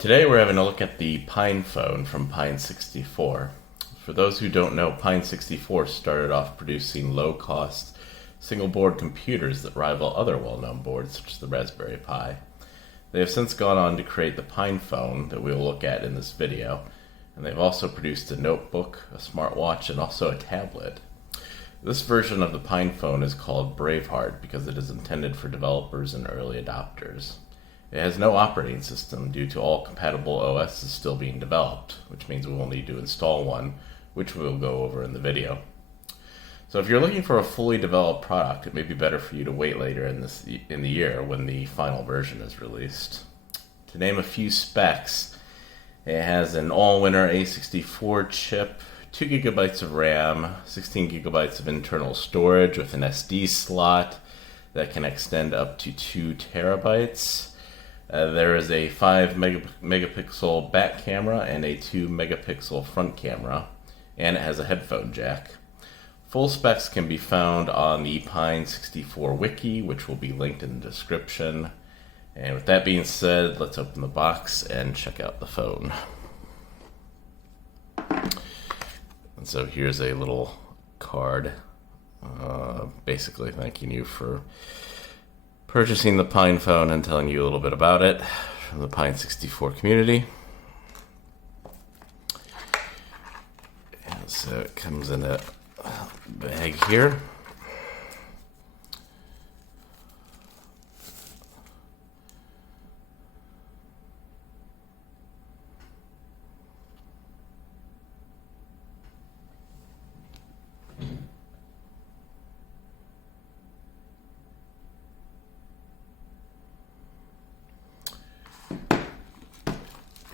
Today we're having a look at the PinePhone from Pine64. For those who don't know, Pine64 started off producing low-cost single-board computers that rival other well-known boards such as the Raspberry Pi. They have since gone on to create the PinePhone that we'll look at in this video, and they've also produced a notebook, a smartwatch, and also a tablet. This version of the PinePhone is called Braveheart because it is intended for developers and early adopters. It has no operating system due to all compatible OSs still being developed, which means we will need to install one, which we'll go over in the video. So if you're looking for a fully developed product, it may be better for you to wait later in the year when the final version is released. To name a few specs, it has an all-winner A64 chip, 2 gigabytes of RAM, 16 gigabytes of internal storage with an SD slot that can extend up to 2 terabytes. There is a 5 megapixel back camera and a 2 megapixel front camera, and it has a headphone jack. Full specs can be found on the Pine64 wiki, which will be linked in the description. And with that being said, let's open the box and check out the phone. And so here's a little card, basically thanking you for purchasing the PinePhone and telling you a little bit about it from the Pine64 community. And so it comes in a bag here.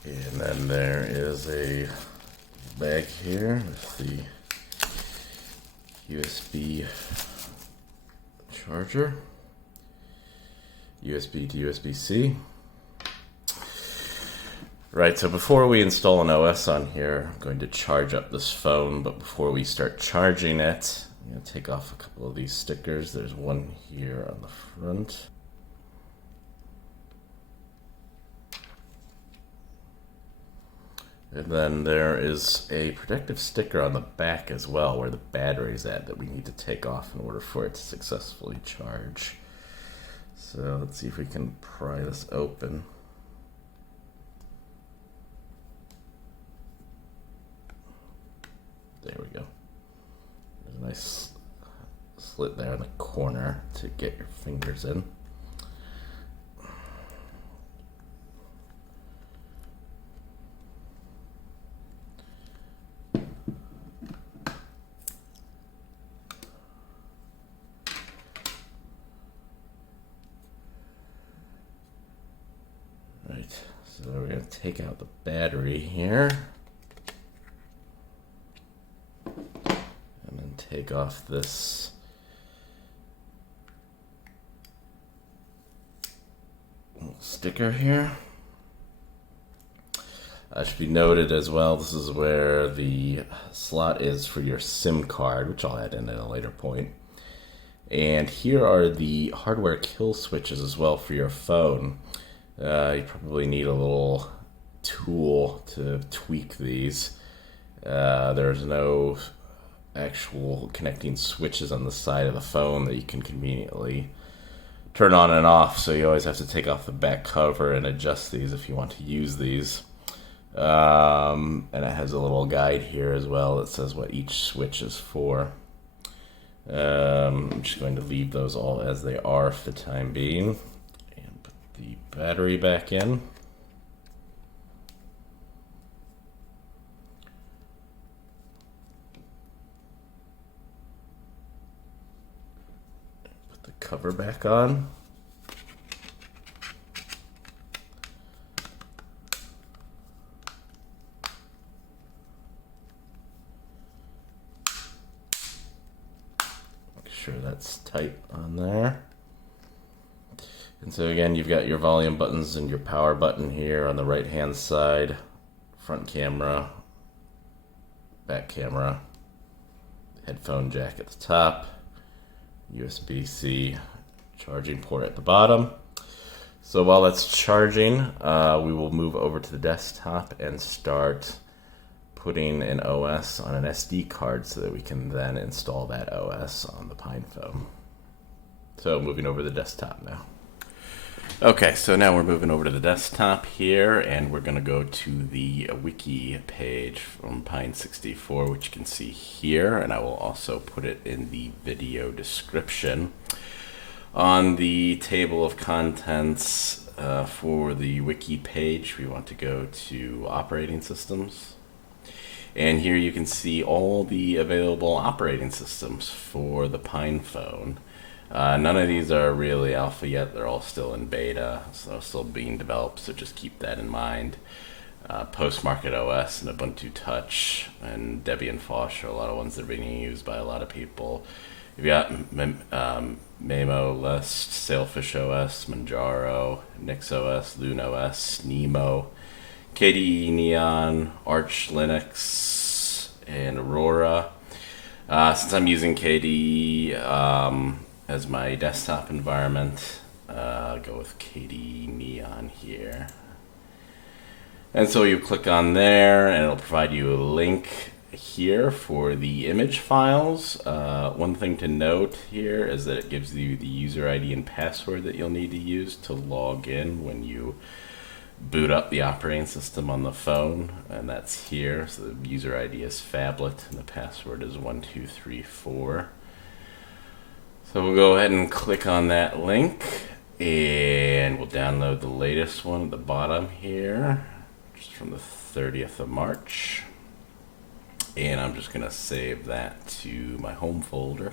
And then there is a bag here with the USB charger, USB to USB-C. Right, so before we install an OS on here, I'm going to charge up this phone, but before we start charging it, I'm going to take off a couple of these stickers. There's one here on the front. And then there is a protective sticker on the back as well where the battery's at that we need to take off in order for it to successfully charge. So let's see if we can pry this open. There we go. There's a nice slit there in the corner to get your fingers in. Right, so we're going to take out the battery here. And then take off this little sticker here. Should be noted as well, this is where the slot is for your SIM card, which I'll add in at a later point. And here are the hardware kill switches as well for your phone. You probably need a little tool to tweak these. There's no actual connecting switches on the side of the phone that you can conveniently turn on and off, so you always have to take off the back cover and adjust these if you want to use these. And it has a little guide here as well that says what each switch is for. I'm just going to leave those all as they are for the time being. The battery back in. Put the cover back on. Make sure that's tight on there. And so again, you've got your volume buttons and your power button here on the right hand side, front camera, back camera, headphone jack at the top, USB-C charging port at the bottom. So while that's charging, we will move over to the desktop and start putting an OS on an SD card so that we can then install that OS on the PinePhone. So moving over to the desktop now. Okay, so now we're moving over to the desktop here, and we're going to go to the wiki page from Pine64, which you can see here, and I will also put it in the video description. On the table of contents for the wiki page, we want to go to operating systems. And here you can see all the available operating systems for the PinePhone. None of these are really alpha yet. They're all still in beta, so still being developed, so just keep that in mind. Post-Market OS and Ubuntu Touch and Debian Foch are a lot of ones that are being used by a lot of people. You've got Memo, List, Sailfish OS, Manjaro, NixOS, LuneOS, Nemo, KDE Neon, Arch Linux, and Aurora. Since I'm using KDE as my desktop environment, I'll go with KDE Neon here. And so you click on there, and it'll provide you a link here for the image files. One thing to note here is that it gives you the user ID and password that you'll need to use to log in when you boot up the operating system on the phone, and that's here. So the user ID is Phablet and the password is 1234. So we'll go ahead and click on that link, and we'll download the latest one at the bottom here, just from the 30th of March. And I'm just going to save that to my home folder.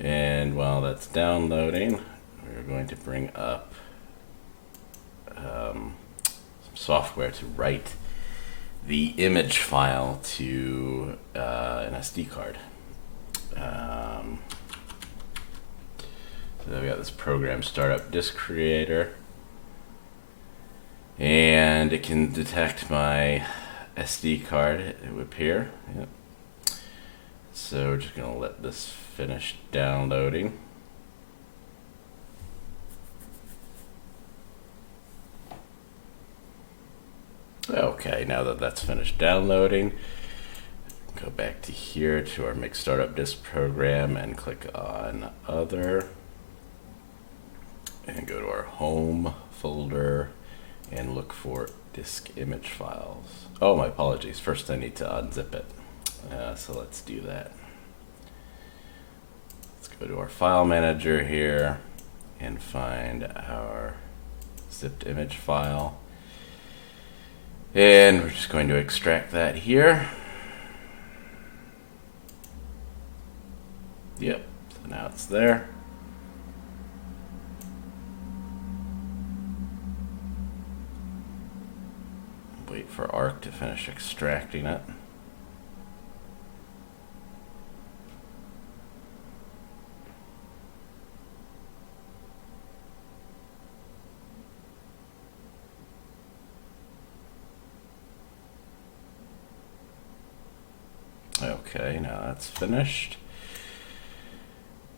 And while that's downloading, we're going to bring up some software to write the image file to an SD card. So we got this program, Startup Disk Creator. And it can detect my SD card, it would appear. Yep. So we're just going to let this finish downloading. Okay, now that that's finished downloading, go back to here to our Make Startup Disk program and click on Other. And go to our Home folder and look for disk image files. Oh, my apologies. First I need to unzip it. So let's do that. Let's go to our file manager here and find our zipped image file. And we're just going to extract that here. Yep, so now it's there. Wait for Arc to finish extracting it. Okay, now that's finished.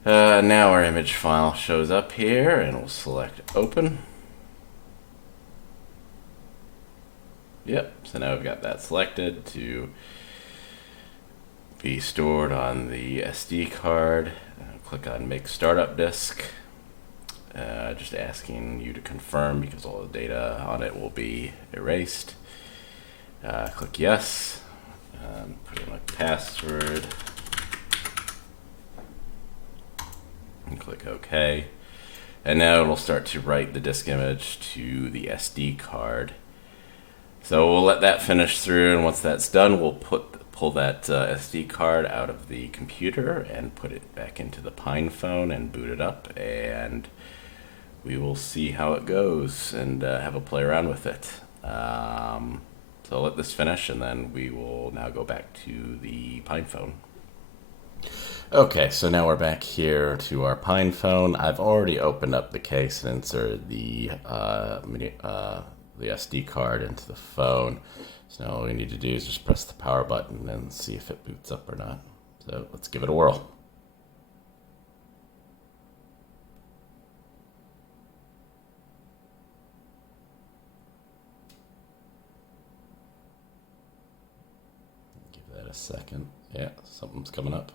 Now our image file shows up here, and we'll select Open. Yep, so now we've got that selected to be stored on the SD card. Click on Make Startup Disk. Just asking you to confirm because all the data on it will be erased. Click Yes. Put in my password. And click OK. And now it'll start to write the disk image to the SD card. So we'll let that finish through, and once that's done, we'll pull that SD card out of the computer and put it back into the PinePhone and boot it up, and we will see how it goes and have a play around with it. So I'll let this finish, and then we will now go back to the PinePhone. Okay, so now we're back here to our PinePhone. I've already opened up the case and inserted the SD card into the phone. So now all we need to do is just press the power button and see if it boots up or not. So let's give it a whirl. a second. Yeah, something's coming up.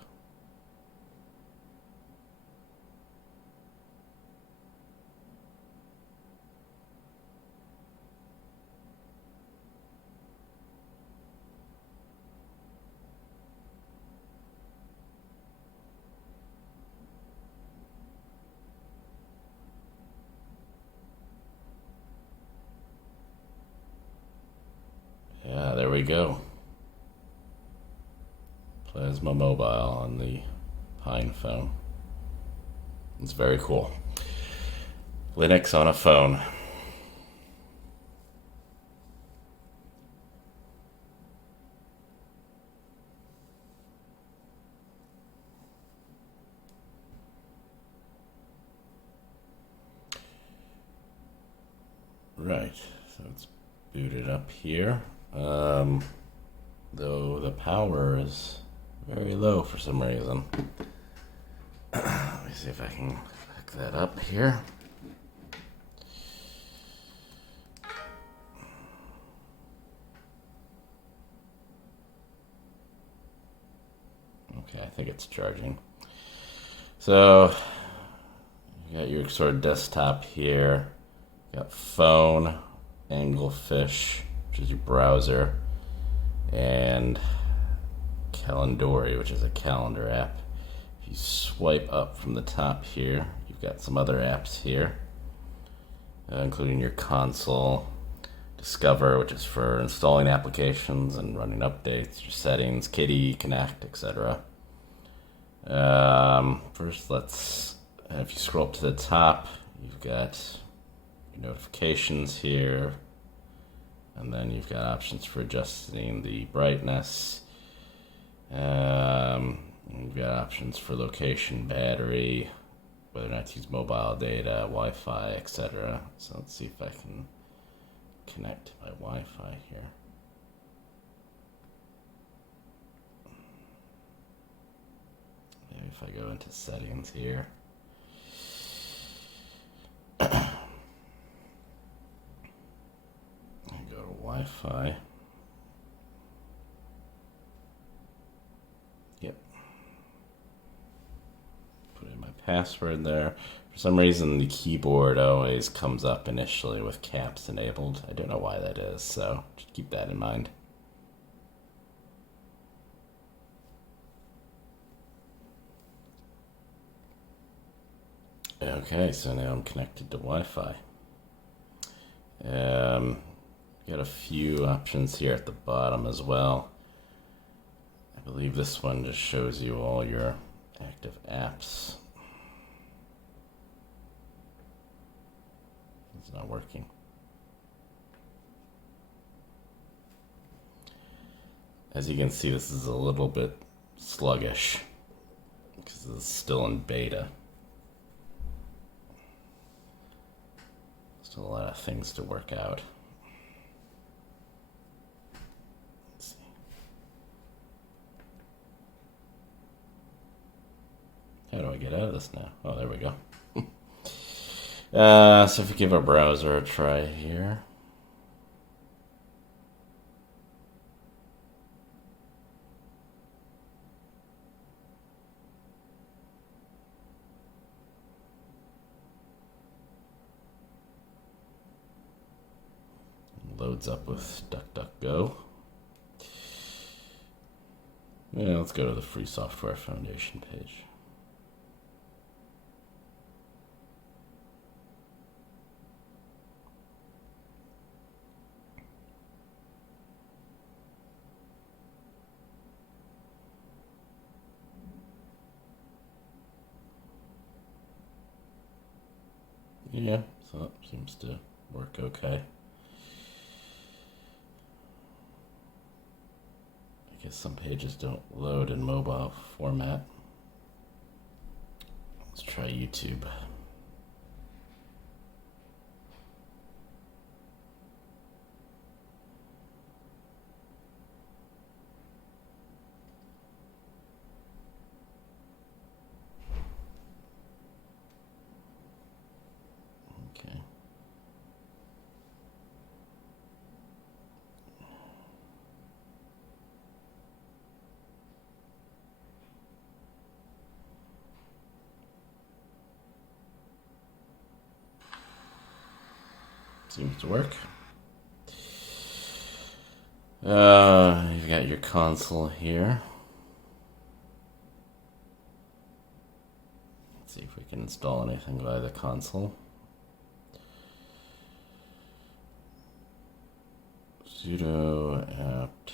Yeah, there we go. Plasma Mobile on the PinePhone. It's very cool. Linux on a phone. Right, so it's booted up here. Though the power is very low for some reason. Let me see if I can hook that up here. Okay, I think it's charging. So, you got your sort of desktop here. You got phone, Anglefish, which is your browser, and Calendary, which is a calendar app. If you swipe up from the top here, you've got some other apps here, including your console, Discover, which is for installing applications and running updates, your settings, Kitty, Connect, etc. First, if you scroll up to the top, you've got your notifications here, and then you've got options for adjusting the brightness. You've got options for location, battery, whether or not to use mobile data, Wi-Fi, etc. So let's see if I can connect to my Wi-Fi here. Maybe if I go into settings here. I go to Wi-Fi. Yep. Put in my password there. For some reason, the keyboard always comes up initially with caps enabled. I don't know why that is, so just keep that in mind. Okay, so now I'm connected to Wi-Fi. Got a few options here at the bottom as well. I believe this one just shows you all your active apps. It's not working. As you can see, this is a little bit sluggish because it's still in beta. Still a lot of things to work out. Let's see. How do I get out of this now? Oh, there we go. So if we give our browser a try here. Loads up with DuckDuckGo. Yeah, let's go to the Free Software Foundation page. Yeah, so that seems to work okay. I guess some pages don't load in mobile format. Let's try YouTube. Okay. Seems to work. You've got your console here. Let's see if we can install anything via the console. Sudo apt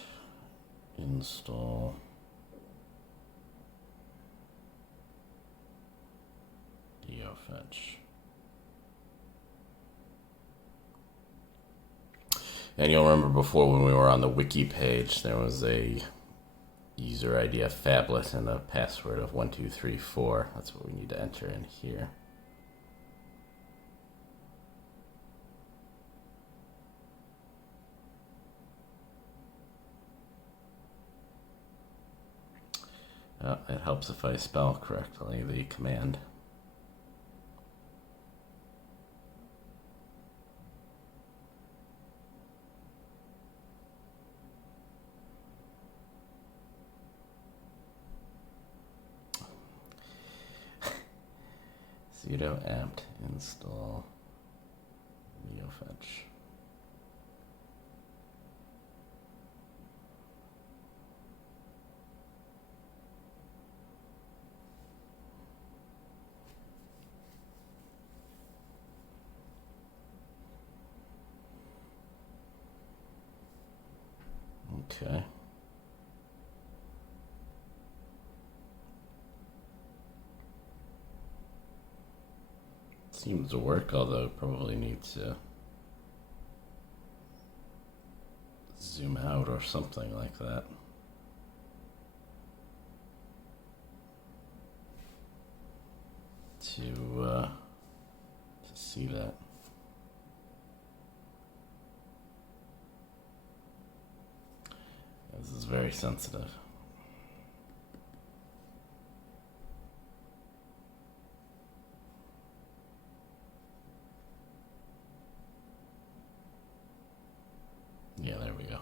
install fetch. And you'll remember before when we were on the wiki page, there was a user ID of phablet and a password of 1234. That's what we need to enter in here. It helps if I spell correctly the command. Sudo apt install fetch. Okay. Seems to work, although probably need to zoom out or something like that. To see that. This is very sensitive. Yeah, there we go.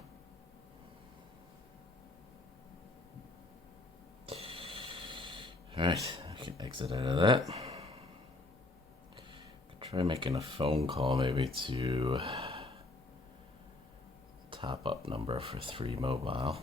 Alright, I can exit out of that. Try making a phone call maybe to top up number for 3 mobile.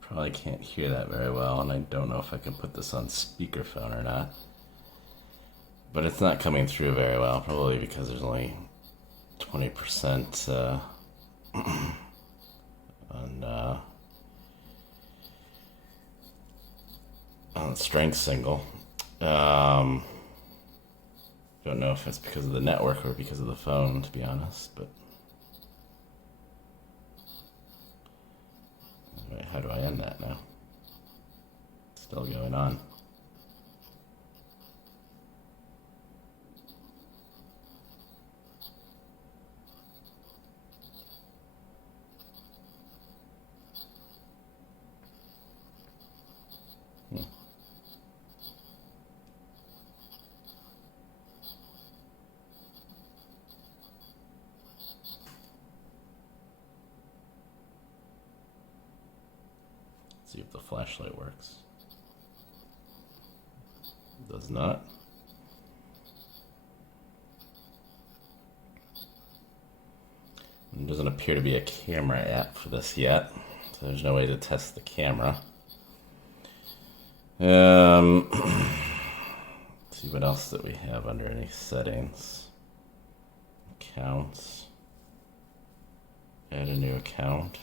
Probably can't hear that very well, and I don't know if I can put this on speakerphone or not. But it's not coming through very well, probably because there's only 20% on strength single. Don't know if it's because of the network or because of the phone, to be honest, but anyway, how do I end that now? Still going on. See if the flashlight works. It does not. There doesn't appear to be a camera app for this yet, so there's no way to test the camera. See what else that we have under any settings. Accounts. Add a new account.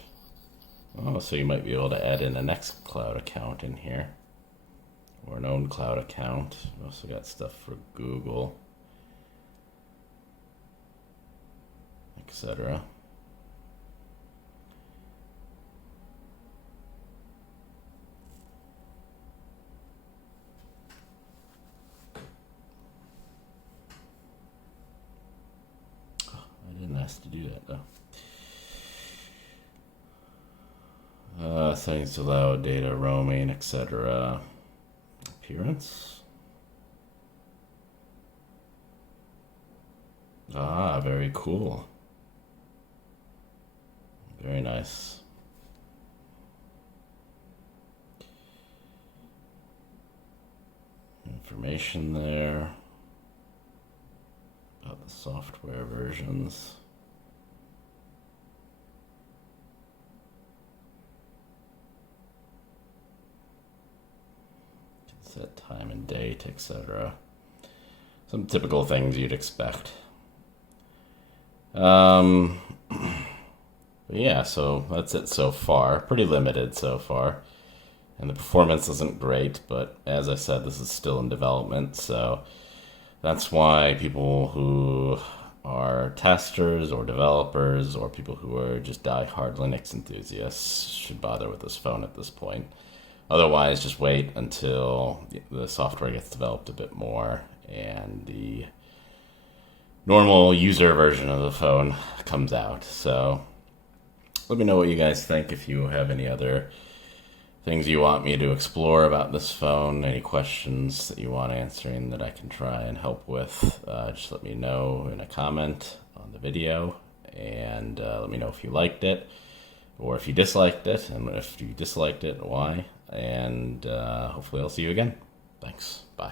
Oh, so you might be able to add in a Nextcloud account in here, or an own cloud account. We also got stuff for Google, etc. I didn't ask to do that though. Settings to allow data roaming, etc. Appearance. Ah, very cool. Very nice. Information there about the software versions. Set time and date, etc. Some typical things you'd expect. Yeah, so that's it so far. Pretty limited so far. And the performance isn't great, but as I said, this is still in development, so that's why people who are testers or developers or people who are just die-hard Linux enthusiasts should bother with this phone at this point. Otherwise, just wait until the software gets developed a bit more and the normal user version of the phone comes out. So let me know what you guys think. If you have any other things you want me to explore about this phone, any questions that you want answering that I can try and help with, just let me know in a comment on the video, and let me know if you liked it or if you disliked it, and if you disliked it, why, and hopefully I'll see you again. Thanks. Bye.